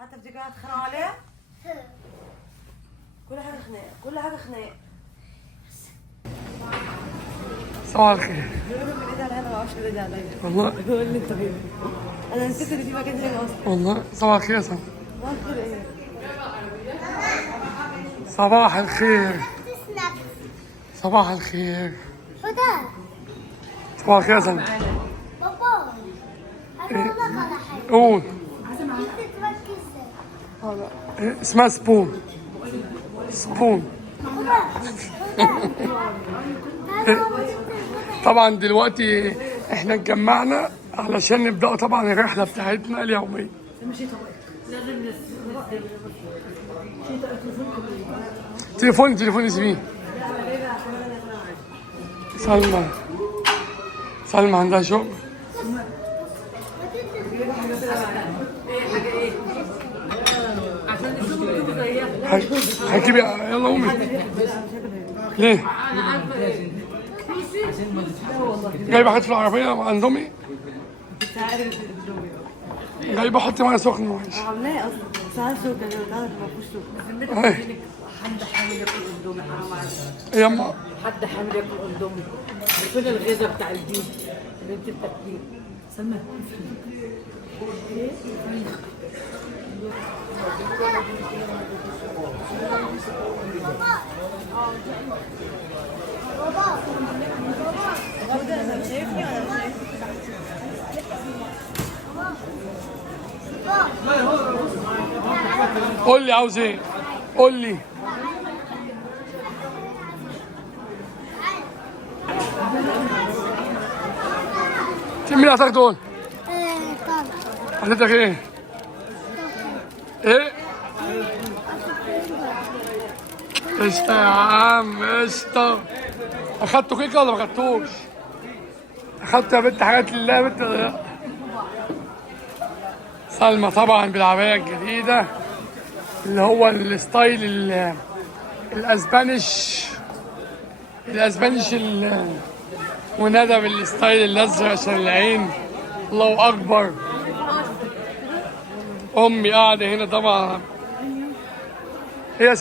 حتى بدك قاعد تخانقوا عليه؟ كل حاجة خناق، كل حاجة خناق. صباح الخير. انا ما بعرفش كده عليا. والله بقول لي انت فين؟ انا نسيت ان في مكان هنا اصلا. والله صباح الخير يا سلمى. صباح الخير ايه؟ صباح الخير. صباح الخير. هدى صباح الخير يا سلمى. بابا انا اقول لك على حاجه. قول. انت تركز. إيه؟ اسمها سبون. سبون. طبعا دلوقتي احنا اتجمعنا علشان نبدأ طبعا الرحلة بتاعتنا اليومية. تليفون ياسمين. سلمى عندها شغل. هجيب يلا قومي. ليه؟ جايبه حد في العربية مع اندومي؟ انت عارف جايبه حط معايا سخن معلش. عاملاه اصلا ساعات سوق انا تعرف ما فيهوش سوق. حد حامل ياكل اندومي حرام عليك. يا اما حد حامل ياكل اندومي. فين الغذاء بتاع الدين اللي انت بتاكليه؟ سلمى شايفني ولا مش شايفني؟ قول لي عاوز ايه؟ قول لي. مين اللي هتاخده دول؟ طبعا هتاخدك ايه؟ ايه؟ قشطة يا عم قشطة. اخدتوا كيكة ولا ما اخدتوش؟ اخدتوا يا بنت حاجات لله يا بنت ولا لا؟ سلمى طبعا بالعباية الجديدة اللي هو الستايل الاسبانيش وندى بالستايل الازرق عشان العين. الله اكبر. امي قاعده هنا طبعا. هي يا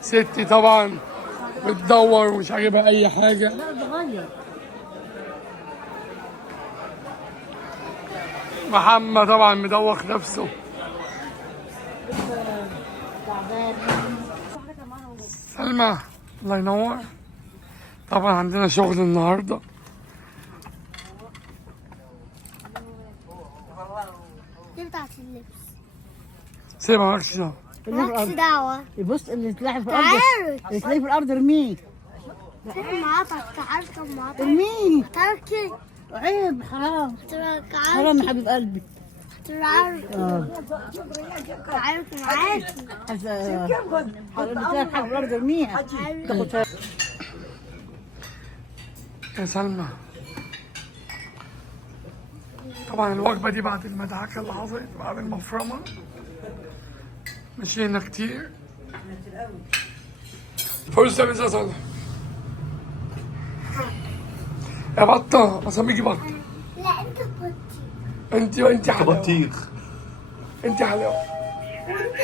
ستي طبعا بتدور ومش عاجبها اي حاجه. محمد طبعا مدوخ نفسه. سلمى الله ينور. طبعا عندنا شغل النهارده. دي بتاعت اللبس. سيبها مالكش دعوه. مالكش دعوة. بص اللي تلاقي في الارض تعالوا اللي تلاقي في الارض ارميه. فين معطك؟ تعال كم معطك؟ ارميه تركي عيب حرام. حرام يا حبيب قلبي. تعال معاكي. حرام بتاعك حاجه في الارض ارميها. تاخد يا سلمى طبعا الوجبة دي بعد المدعكة اللي حصلت بعد المفرمة مشينا كتير. فرصة بس يا سلمى. يا بطة أسميكي بطة. لا انت بطيء. انت حلاوة. بطيخ. انت حلاوة. وانت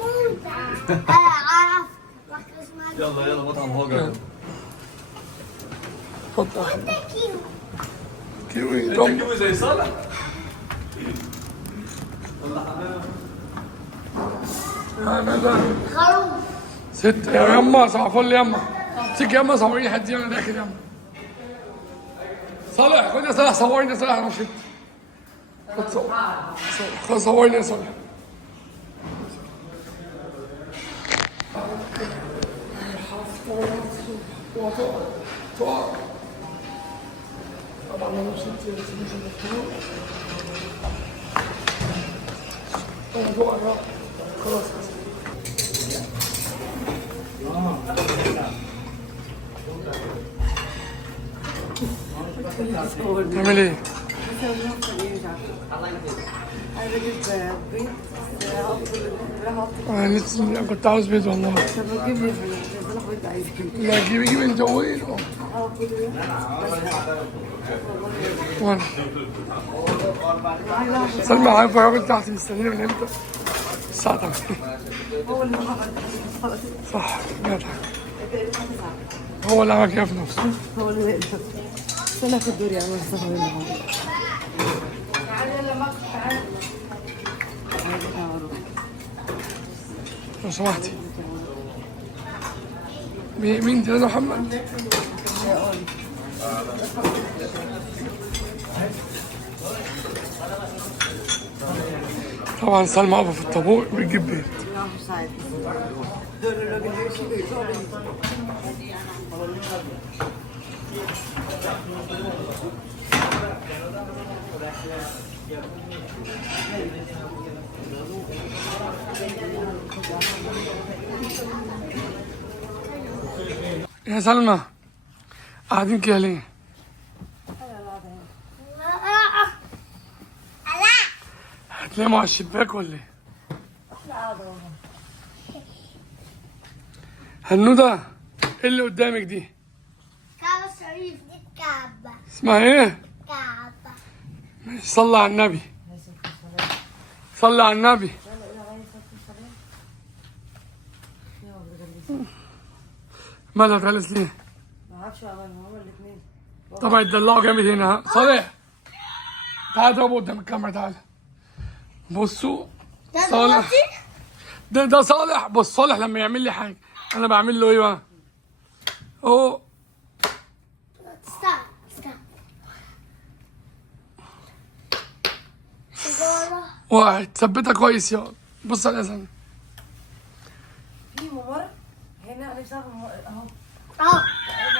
موزة. عرفت. واحدة اسمها يلا يلا مطعم هوجر. اتفضل. انت كيو. كيوي انت دم. كيوي زي صالح. انا ده خروف. ست يا يما صباح الفل يما. امسك يما صوريني حد انا داخل يما. صالح خد يا صالح صورني يا صالح انا مشيت. خد صور. خد صورني يا صالح. طبعا انا وصلت مش المفروض. انا جوه الرابط خلاص. تعمل ايه؟ انا بجيب بيض. انا لسه كنت عاوز بيض والله. طب بجيب لي اللي انت عايزه. لا جيبي انت وين كل يوم. وانا سلمى عارفه الراجل تحت مستنيني من امتى؟ الساعة 8 هو اللي عمل صح جدع هو اللي عمل كده في نفسه هو اللي يقدر. استنى في الدور يا عم مصطفى اللي عمل. لو سمحتي مين دي؟ انا محمد طبعا سلمى واقفه في الطابور بتجيب بيت يا سلمى قاعدين كده ليه؟ هتناموا على الشباك ولا ايه؟ هنودة ايه اللي قدامك دي؟ كعبة شريف دي الكعبة. اسمها ايه؟ كعبة. صلى على النبي صلى على النبي مالها تغلس ليه؟ ما اعرفش بقى هما الاثنين. طبعا يتدلعوا جامد هنا ها صالح تعال اضربه قدام الكاميرا تعال بصوا صالح ده صالح بص صالح لما يعمل لي حاجه انا بعمل له ايه بقى؟ اهو استنى. واحد ثبتها كويس يا بص على الأذان في ممر هنا انا مش عارفه اهو. اه.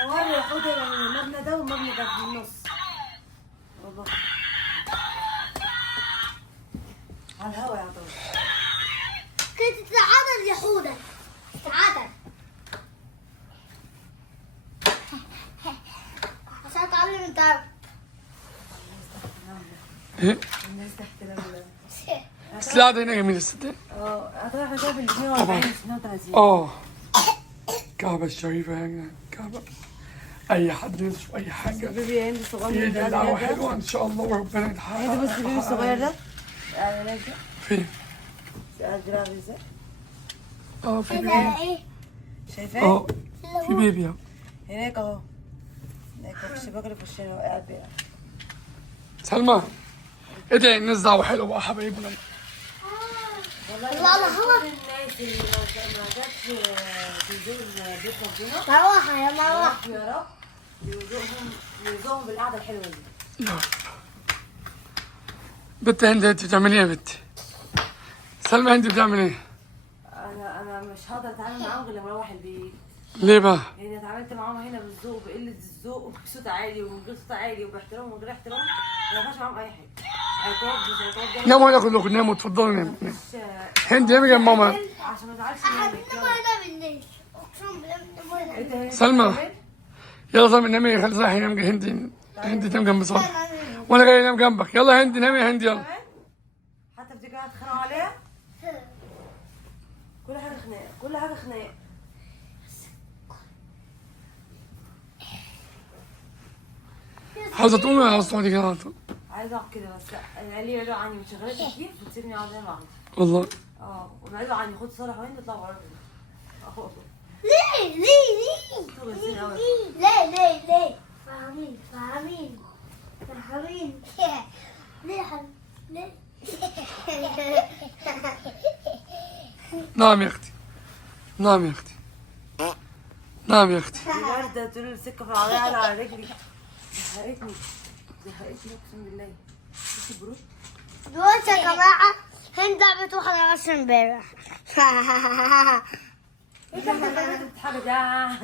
ممر ياخد المبنى ده والمبنى ده في النص. والله. على الهوا يا عطوة. كنت تتعادل يا حودة. تتعادل. عشان اتعلم انت. ايه؟ الناس تحت لما السلاح ده هنا جميل الستين عطوة احنا شايف ال 42 32. كعبة الشريفة هنا كعبة أي حد يشوف أي حاجة بيبي هند الصغير يدي ده دعوة ده. حلوة إن شاء الله وربنا يتحقق هند بص البيبي الصغير ده. اعلانات ده. فين؟ دراعي ازاي؟ في بيبي ايه؟ شايفاه؟ في بيبي اهو هناك اهو. هناك في الشباك اللي في وشنا وقاعد بيها. سلمى ادعي الناس دعوة حلوة بقى حبايبنا الله هو. الناس اللي ما جاتش تزور بيت ربنا مروحة يا مروحة. يا رب يرزقهم بالقعده الحلوه دي. يا رب بنت هند انت بتعملي ايه يا بنتي؟ سلمى انت بتعمل ايه؟ انا مش هقدر اتعامل معاهم غير لما اروح البيت. ليه بقى؟ يعني اتعاملت معاهم هنا بالذوق بقله الذوق وبصوت عالي ومن غير صوت عالي وباحترام ومن غير احترام ما ينفعش معاهم اي حاجه. عقاب مش عقاب ده ناموا هنا كلكم ناموا اتفضلوا ناموا مش هند نامي جنب ماما عشان ما ازعلش احب منك. نمر ده بالليل. اقسم بالله نمر ده. انت هنا سلمى. كمان؟ يلا طب نامي خلي صالح ينام هند تنام جنب صالح وانا جاي انام جنبك يلا يا هند نامي يا هند يلا كمان؟ حتى بتيجي هتخانقوا عليها؟ كل حاجه خناقه كل حاجه خناقه. عاوزة تقومي ولا عاوزة تقعدي كده على طول؟ عايزه اقعد كده بس العيال يبعدوا عني وشغاله تكييف وتسيبني اقعد زي ما عايزه. والله وابعدوا عني خد صالح وهند اطلعوا بره. ليه ليه فاهمين ليه ليه نعم يا اختي نعم يا اختي نعم يا اختي الوردة طول السكة في العربية قاعدة على رجلي. زهقتني اقسم بالله. شوفي البرود. دلوقتي يا جماعة هند لعبت واحد على راسي امبارح. انت بتتحرك يا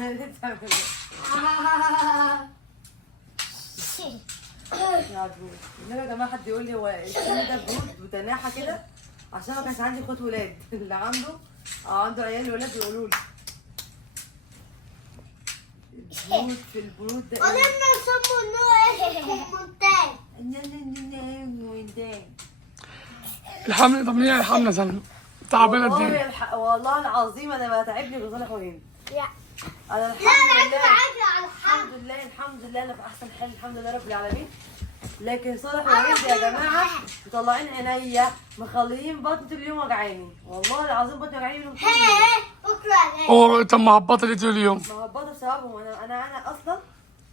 برود. انما يا جماعة حد يقول لي هو السن ده برود وتناحة كده عشان ما كانش عندي اخوات ولاد. اللي عنده عيال ولاد يقولوا لي البرود في البرود ده قلنا نسموا النوع ايه كومنتات. الحمل طب ليه الحمل سلمى؟ تعبانة قد ايه؟ والله العظيم انا بتعبني بصالح وهند. انا لا انا عايزه على الحرب. الحمد لله انا في احسن حال، الحمد لله رب العالمين. لكن صالح وهند يا جماعه مطلعين عينيا، مخليين بطني طول اليوم وجعاني، والله العظيم بطني وجعاني من طول اليوم. بكره طب مهبطه ليه طول اليوم؟ مهبطه بسببهم، انا اصلا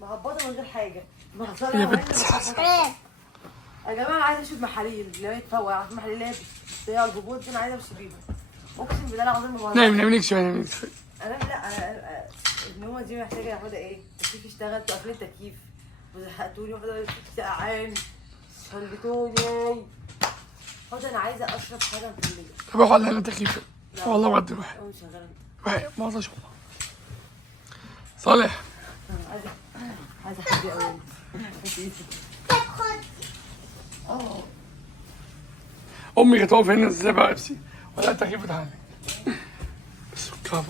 مهبطه من غير حاجه. مع صالح يا وهند بنت. مهبطة. يا جماعه انا عايزه اشوف محاليل اللي هي تفوق، عارف المحاليل اللي هي الجبوط دي، انا عايزه امشي بيها. اقسم بالله العظيم ما بهزر. نايم نايم شويه نايم شويه. انا لا النومه دي محتاجه يا حوده ايه؟ التكييف اشتغل، تقفل التكييف وزهقتوني وحده سقعان خليتوني. حوده انا عايزه اشرب حاجه مفليه. طب اقعد على تكييف والله بجد واحد قوي شغاله. واحد ما اقدرش والله. صالح عايزه حاجه قوي. امي كانت واقفه هنا ازاي بقى نفسي ولا التكييف اتعمل. السكر